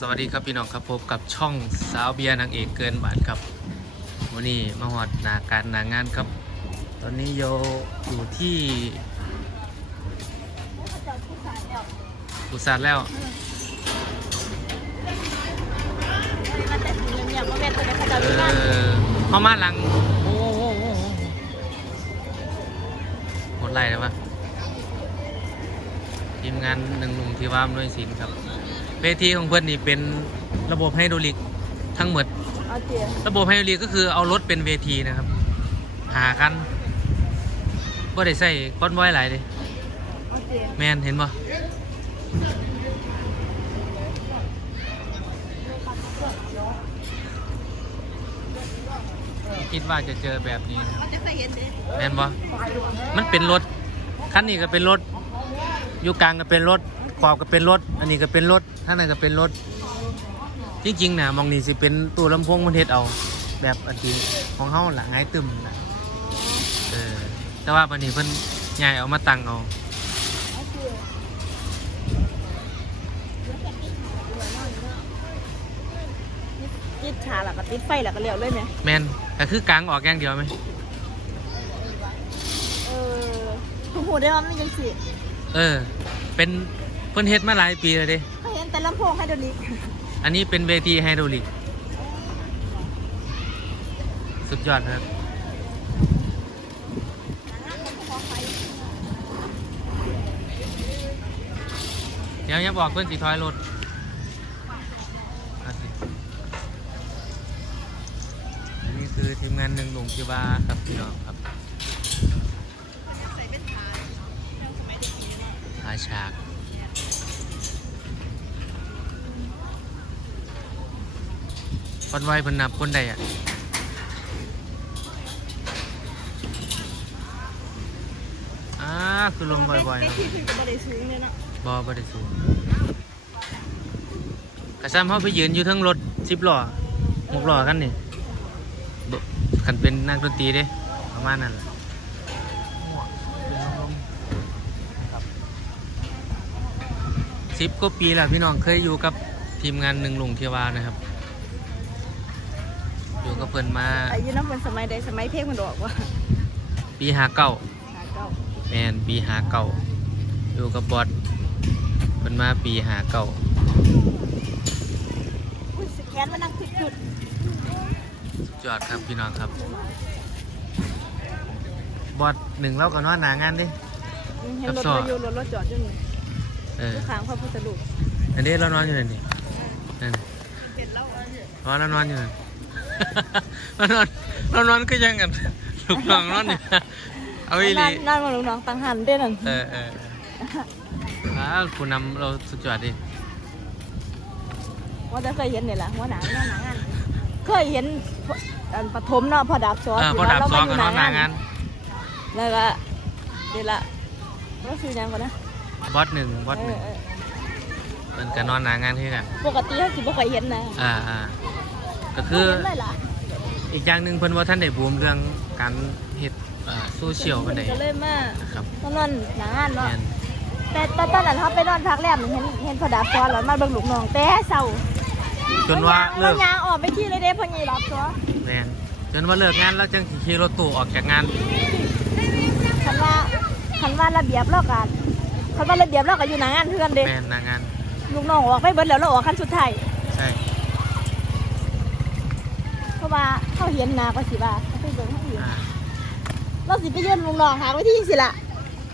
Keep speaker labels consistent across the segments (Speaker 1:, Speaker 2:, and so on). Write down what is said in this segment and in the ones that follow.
Speaker 1: สวัสดีครับพี่น้องครับพบกับช่องสาวเบียร์นางเอกเกินบาทครับวันนี้มาหอดนาการนางานครับ ตอนนี้โยอยู่ที่อุตสาหแล้ว
Speaker 2: เข้าจะ
Speaker 1: เอ
Speaker 2: มีงาน
Speaker 1: อเข้ามาหลังโอ้โหหมดไรแล้วปะทีมงานหนึ่งหนุ่มที่ว่ามด้วยสินครับ วทีของเพื่อนนี่เป็นระบบไฮดรอลิกทั้งหมด
Speaker 2: เอาเจีย
Speaker 1: ระบบไฮดรอลิกก็คือเอารถเป็นเวทีนะครับ หากันบ่ได้ใส่ก้อนบอยหลายเลย
Speaker 2: เอาเจีย
Speaker 1: แมนเห็นบ่คิดว่าจะเจอแบบนี้นะครับ
Speaker 2: มันจะเคยเห็นเด้
Speaker 1: แมนบ่มันเป็นรถคันนี้ก็เป็นรถอยู่กลางก็เป็นรถ ขอบก็เป็นรถ อันนี้ก็เป็นรถท่างนั้นก็เป็นรถ จริงๆนะมองนี่สิเป็นตู้ลำโพงมันเฮ็ดเอา แบบอันที่ของเฮาละง่ายตึมนะเออแต่ว่าบัดนี้เพิ่นย้ายเอามาตั้งเอา
Speaker 2: เอาเจียติดฉาแล้วก็ติดไฟแล้วก็เลี้ยวเลยไหม
Speaker 1: แมนก็คือกลางออกอย่างเดียวไหม
Speaker 2: เออคุณหูได้ว่ามันยังสิ
Speaker 1: เออ เป็นเพิ่นเฮ็ดมาหลายปีแล้วเด้
Speaker 2: เขาเห็นแต่ลำโพงให้เดี๋ยวนี้
Speaker 1: อันนี้เป็นเวทีไฮดรอลิก สุดยอดครับ เดี๋ยวอย่าบอกเพื่อนสีถอยรถเอาสิอันนี้คือทีมงานหนึ่งหลวงชิวาครับพี่น้องครับหาฉาก คนไวเพนนับคนใดอะอ่าคือลมบ่อยๆ
Speaker 2: เด็
Speaker 1: เนาะ
Speaker 2: กที่ถือก็บ่ได้สูงเลยเนาะ
Speaker 1: บอบได้สูงกระซ้ำเขาไปยืนอยู่เทั้งรถสิบล้อหกล้อกันนี่บ่คันเป็นนักดนตรีเด้ประมาณนั้นแหละสิบกว่าปีแล้วพี่น้องเคยอยู่กับทีมงานหนึ่งลุงเทวานะครับ อยู่กับเพิ่นมา
Speaker 2: อายุน้ำเป็นสมัยใดสมัยเพลงมันดอกว่า
Speaker 1: ปีหาเก้า
Speaker 2: หาเก้า
Speaker 1: แมนปีหาเก่าอยู่กับบอสเป็นมาปีหาเก่า
Speaker 2: อุ้ยสแกนมันนั่งติดจุด
Speaker 1: จอดครับพี่น้องครับ บอสหนึ่งเราก็นอนหนางานดิ
Speaker 2: เห็นรถมาอยู่รถรถจอดอยู่นี่
Speaker 1: เออ
Speaker 2: อยู่ข้างพระพุทธรูป
Speaker 1: อันนี้เรานอนอยู่นั่นดินั่น
Speaker 2: เห็นแล้วเออ
Speaker 1: เพราะเรานอนอยู่นั่น เรานอนเรานอนก็ยังกันลูกน้องนอนอยู่เอาอีหลี
Speaker 2: นั่นมาลูกน้องตังหันเด้นั่น
Speaker 1: เออเอออ้าวคุณนำเราสุดยอดดิ
Speaker 2: ว่าจะเคยเห็นนี่แหละหัวหนังหน้าหนังงานเคยเห็นอันปฐมเนาะพอดับซอส
Speaker 1: เออพอดับซองก็นอนหนางาน
Speaker 2: แล้วก็เดี๋ยวละว่าซื้อยังก่อนนะ
Speaker 1: บอสหนึ่งบอสหนึ่ง
Speaker 2: เออ
Speaker 1: มันก็นอนหนางานที่กัน
Speaker 2: เออปกติถ้าสิบ่เคยเห็นนะ
Speaker 1: อ่าอ่า ก็คือ
Speaker 2: เห็นเลยล่ะ
Speaker 1: อีกอย่างหนึ่งเพิ่นว่าท่านได้บูมเรื่องการเฮ็ดอ่าโซเชียลปานใด
Speaker 2: ก็เลยมา
Speaker 1: นะครับ
Speaker 2: ตอนนั้นหนังงานเนาะ
Speaker 1: แม่น
Speaker 2: แต่ตอนตอนนั้นเขาไปนอนพักแรมเห็นเห็นพอดับซอสแล้วมาเบิ่งลูกน้องแต่เศร้า
Speaker 1: จนว่าเลิ
Speaker 2: เรา
Speaker 1: ก
Speaker 2: ยางออกไปที่เลยเด้พ่อใหญ่รับซอส
Speaker 1: แม่นจนว่าเลิกงานแล้วจังสิขี่รถตู้ออกจากงาน
Speaker 2: คันว่าคันว่าระเบียบเรากันคันว่าระเบียบเราก็อยู่หนังงานเพื่อนเด้
Speaker 1: แม่นหนางาน
Speaker 2: ลูกน้องออกไปเบิดแล้วเราออกคันสุดท้าย
Speaker 1: ใช่
Speaker 2: เพ ราะว่าเขาเห็นหนาก็สิว่าเขาไปเบิ่งเขาเห็น
Speaker 1: อ่า
Speaker 2: เราสิไปยืนลูกน้องหาไว้ที่สิละ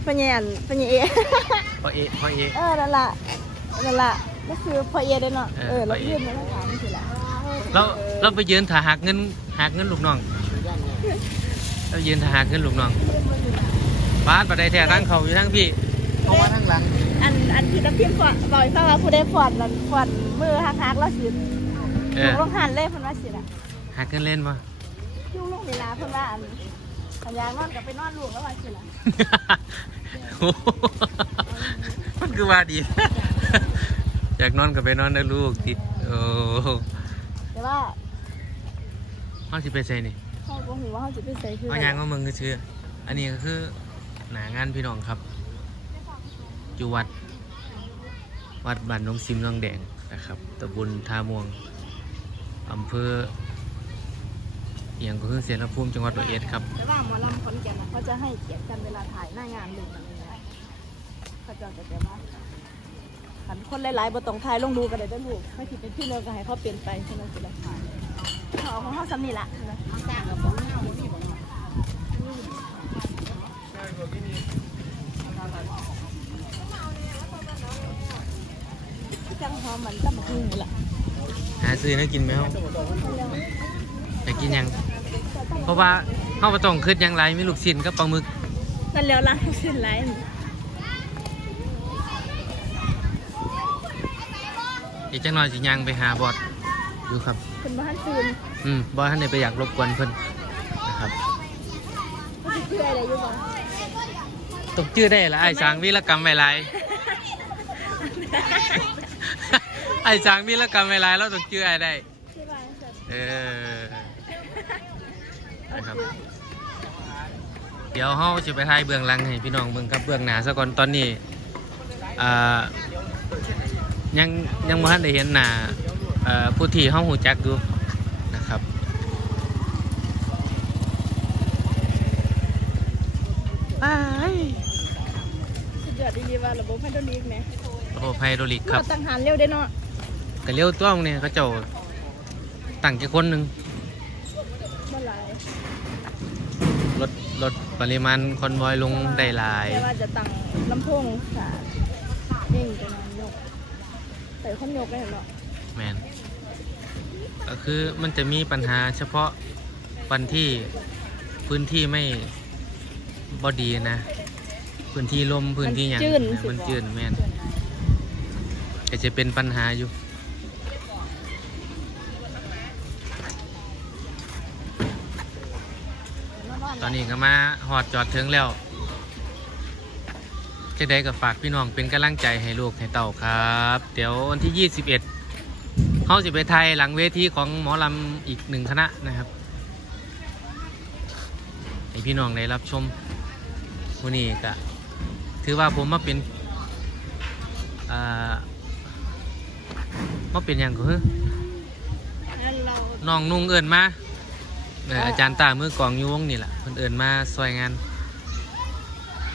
Speaker 2: พ่อใหญ่อันพ่อใหญ่เอ
Speaker 1: พอเอพอเอ
Speaker 2: เออนั่นล่ะนั่นล่ะก็คือพ่อเอเด้เนาะ
Speaker 1: เออ
Speaker 2: เออเรา
Speaker 1: พ่อเอ
Speaker 2: ยืนมาแล้วถามสิละ
Speaker 1: เราเราไปยืนถ่าหักเงินหักเงินลูกน้องเรายืนถ่าหักเงินลูกน้องบ้านปะไดแท้ทั้งเขาอยู่ทั้งพี่เขามาทั้งหลัง
Speaker 2: อันอันที่น้ำพิมพ์ฟอดบอกให้ฟังว่าผู้ได้ฟอดนั่นฟอดมือหักๆแล้วสิ
Speaker 1: เอ
Speaker 2: ลู
Speaker 1: อก
Speaker 2: ลงหันเลยเพิ่นว่าสิล่ะ
Speaker 1: หักเงินเล่นมา
Speaker 2: ยุ่งลงเวลาเพิ่นว่าอันอันยางนอนกับไปนอนลูกแล้วว่าสิล่ะ
Speaker 1: โอ้โหมันคือว่าดี อยากนอนกับไปนอนนะลูกติดโอ้โห
Speaker 2: แต่ว่า
Speaker 1: ห้องสิไปใส่นี่
Speaker 2: เขาก็หูว่าเขาสิไปใส่คือ
Speaker 1: เอายางว่ามึงก็ชื่ออันนี้ก็คือหนางานพี่น้องครับอยู่วัด วัดบ้านน้องซิมน้องแดงนะครับตำบลท่าม่วงอำเภอเอียงก็คือเสียรภูมิจังหวัดร้อยเอ็ดครับ
Speaker 2: แต่ว่าหมอลำขอนแก่นน่ะเขาจะให้เกียรติกันเวลาถ่ายหน้างานหรืออะไรเงี้ยเขาจะจะแบบว่าขันคนหลายๆบทตรงถ่ายลงดูกันเลยได้อลูกไม่ผิดเป็นพี่เนื้อก็ให้เขาเปลี่ยนไปใช่ไหมสิละถ่ายเขาเอาของเขาสำนี่ละนะจ้างกับของเขาบ่มีบ่เนาะจังหอมมันตำบักหุ่งนี่ล่ะ
Speaker 1: หาซื้อให้กินไหมครับอยากกินหยัง เพราะว่าเข้าประตองคืดหยังไรมีลูกชิ้นกับปลาหมึก
Speaker 2: นั่นแล้วล่ะสิ้นไร
Speaker 1: อีกจังหน่อยสิยังไปหาบอดอยู่ครับ
Speaker 2: คุณบ้านตื่น
Speaker 1: อืมบอดท่านไหนไปอยากรบกวนเพิ่นนะครับ
Speaker 2: เขาจะเชื่ออะไรอยู่บ้าง
Speaker 1: ตกชื่อได้ละไอ้สางวีรกรรมไวไรไอ้สางวีรกรรมไวไรแล้วตกชื่อไอ้ได้
Speaker 2: ใช่ป่ะสัตว์
Speaker 1: เออ นะครับ เดี๋ยวเฮาจะไปถ่ายเบื้องหลังให้พี่น้องเบิ่งกับเบื้องหน้าซะก่อนตอนนี้อ่ายังยังบ่ทันได้เห็นหน้าเอ่อผู้ที่เฮาฮู้จักอยู่นะครับไป
Speaker 2: สุดยอดดีๆว่าระบบไฮดรอลิกเนี่ย
Speaker 1: ระบบไฮดรอลิกค
Speaker 2: ค
Speaker 1: รั
Speaker 2: รับบตั้งหารเร็วได้เนาะ
Speaker 1: ก็เลี้ยวตัวมึงเนี่ยเขาเจ้าตั้งแค่คนหนึ่ง
Speaker 2: เมื่อไหร่
Speaker 1: ลดลดปริมาณคอนวอยลงได้หลาย
Speaker 2: แต่ว่าจะตั้งลำโพงสาดยิ่งจะนอนยกแต่คนยกได้เนาะ
Speaker 1: แมนก็คือมันจะมีปัญหาเฉพาะวันที่พื้นที่ไม่บอดีนะ พื้นที่ลมพื้นที่อย่าง
Speaker 2: จื้น
Speaker 1: นะมันจืดแมนก็จะเป็นปัญหาอยู่ ตอนนี้ก็มาหอดจอดถึงแล้วจะได้กับฝากพี่น้องเป็นกำลังใจให้ลูกให้เต่าครับ เดี๋ยววันที่ 21เขาสิไปไทยหลังเวทีของหมอลำอีกหนึ่งคณะนะครับให้พี่น้องได้รับชมวันนี้ก็ถือว่าผมมาเป็นอ่ามาเป็นอย่างก็คือ
Speaker 2: แล้วเรา
Speaker 1: น้องนุ่งเอินมา เอ่ออาจารย์ตามือกลองอยู่วงนี่แหละเพิ่นเอินมาซอยงาน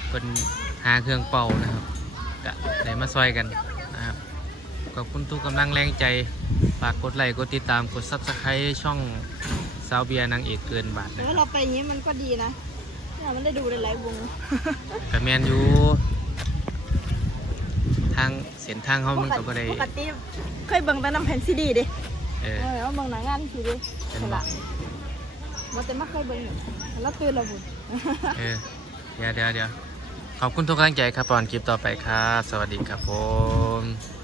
Speaker 1: เพิ่นหาเครื่องเป่านะครับก็ได้มาซอยกันนะครับขอบคุณทุกกำลังแรงใจฝากกดไลค์กดติดตามกดซับสไครต์ช่องสาวเบียร์นางเอกเกินบาท
Speaker 2: แต่
Speaker 1: นะค
Speaker 2: ว่า
Speaker 1: รับ
Speaker 2: เราไปอย่างนี้มันก็ดีนะเนี่ยมันได้ดูหลายๆวง
Speaker 1: กับแมนอยู่ทางเส้นทางเขามันก็บ่ได้
Speaker 2: ปกติเคยเบิ่งแต่น้ำแผ่นซีดีดิ
Speaker 1: เออ
Speaker 2: เออเอาเบิ่งหนังงานซีดี
Speaker 1: เป็น
Speaker 2: ใช่
Speaker 1: บ่
Speaker 2: ละ มาแต่ไม่เคยเบิ่งแล้วตื่นเราบุญ
Speaker 1: เออเดี๋ยวเดี๋ยวเดี๋ยวขอบคุณทุกกำลังใจครับตอนคลิปต่อไปครับ สวัสดีครับผม